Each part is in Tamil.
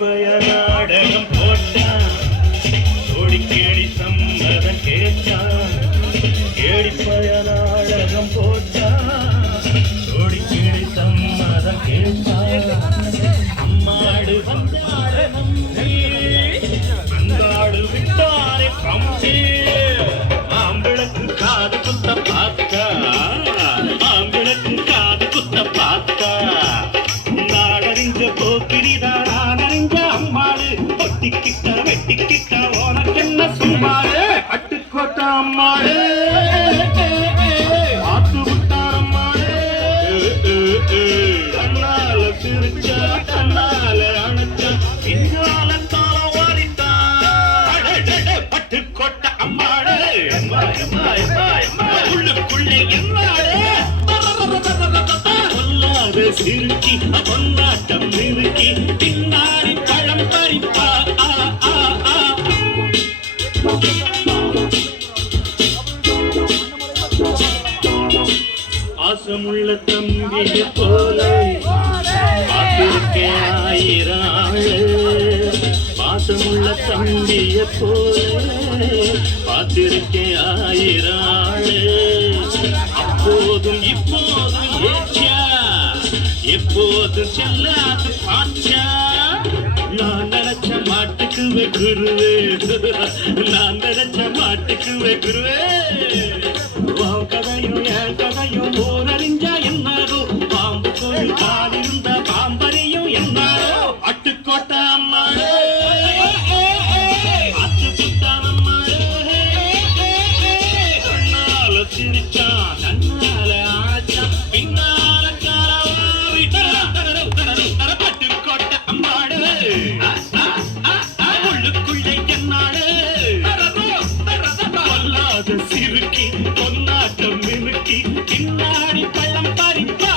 நாடகம் போட்டான் ஓடி கேடி சம்மதம் கேட்டான் கேடிப்பய நாடகம் போட்டான் ஓடி கேடி சம்மதம் கேட்டான் அம்மாடு வந்தாடு அங்காடு விட்டாரே கம்பி ஆம்பிளக்கு காது குத்த பார்த்தா ஆம்பிளக்கு காது குத்த பார்த்தா நாடறிஞ்ச போக்கிரிதான் ஒட்டிக்கிட்ட வெட்டிக்கிட்ட உனக்கு என்ன சும்மாரு அட்டுக்கோட்ட அம்மாரு ஆத்து விட்டார் அம்மாரு கண்ணால சிரிச்ச கண்ணால அணைச்ச பின்னால தாள ஓடித்தான் பட்டுக்கோட்ட அம்மாரு உள்ளுக்குள்ளே என்னாரு சொல்லாத சிரிக்கி பொன்னாட்டம் நிறுக்கி பின்னாடி பழம் பறிப்பா பாசமுள்ள தம்பிய போல பார்த்திருக்கேன் ஆயிரம் பாசமுள்ள தம்பிய போல பார்த்திருக்கேன் ஆயிரம் அப்போதும் இப்போதும் ஏச்சா எப்போதும் செல்லாது பாச்சா நான் நினைச்ச மாட்டுக்கு குருவே நான் நினைச்ச மாட்டுக்கு குருவே கதையும் என் கதையும் ஊரறிஞ்சா என்னாரோ பாம்பு கோயில் காலிருந்த பாம்பரையும் என்னாரோ அட்டுக்கோட்ட அம்மாளே அத்து சுட்டான் அம்மாளே கண்ணால சிரிச்சான் கண்ணால ஆச்சான் பின்னால பட்டுக்கோட்ட அம்மாளே உள்ளுக்குள்ளே என்னாளே பொல்லாத சிறுக்கி பொன்னாட்டம் மினுக்கி பின்னாடி பள்ளம் பறிப்பா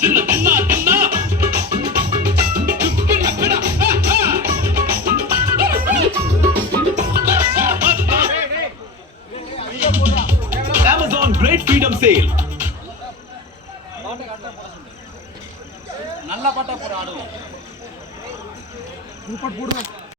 தின்னா தின்னா Amazon Great Freedom Sale. நல்ல பாட்டா போட ஆடுவோம்.